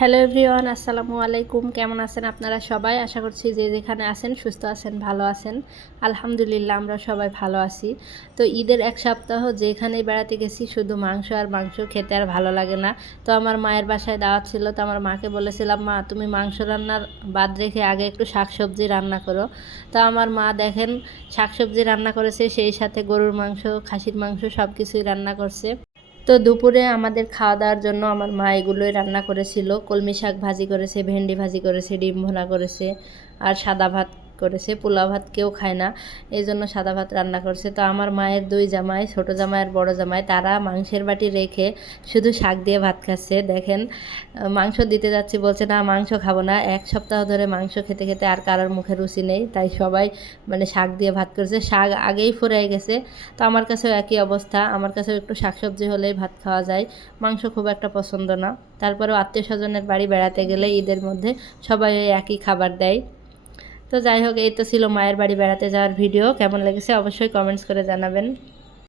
Hello everyone, আসসালামু আলাইকুম। কেমন আছেন আপনারা সবাই? আশা করছি যে যেখানে আছেন সুস্থ আছেন, ভালো আছেন। আলহামদুলিল্লাহ আমরা সবাই ভালো আছি। তো ঈদের এক সপ্তাহ যেখানেই বেড়াতে গেছি শুধু মাংস আর মাংস খেতে আর ভালো লাগে না। তো আমার মায়ের বাসায় দাওয়াত ছিল, তো আমার মাকে বলেছিলাম, মা তুমি মাংস রান্নার বাদ রেখে আগে একটু শাকসবজি রান্না করো। তো আমার মা দেখেন শাকসবজি রান্না করেছে, সেই সাথে গরুর মাংস, খাসির মাংস সব কিছুই রান্না করছে। তো দুপুরে আমাদের খাওয়া দাওয়ার জন্য আমার মা এগুলোই রান্না করেছিল। কলমি শাক ভাজি করেছে, ভেন্ডি ভাজি করেছে, ডিম ভুনা করেছে, আর সাদা ভাত করেছে। পোলাও ভাত কেউ খায় না, এই জন্য সাদা ভাত রান্না করছে। তো আমার মায়ের দুই জামাই, ছোটো জামাই আর বড়ো জামাই, তারা মাংসের বাটি রেখে শুধু শাক দিয়ে ভাত খাচ্ছে। দেখেন মাংস দিতে যাচ্ছি, বলছে না মাংস খাবো না। এক সপ্তাহ ধরে মাংস খেতে খেতে আর কারোর মুখে রুচি নেই, তাই সবাই শাক দিয়ে ভাত করেছে। শাক আগেই ফুরিয়ে গেছে। তো আমার কাছেও একই অবস্থা, আমার কাছেও একটু শাকসবজি হলেই ভাত খাওয়া যায়, মাংস খুব একটা পছন্দ না। তারপরেও আত্মীয় স্বজনের বাড়ি বেড়াতে গেলে ঈদের মধ্যে সবাই ওই একই খাবার দেয়। তো যাই হোক, এই তো ছিল মায়ের বাড়ি বেড়াতে যাওয়ার ভিডিও। কেমন লেগেছে অবশ্যই কমেন্টস করে জানাবেন।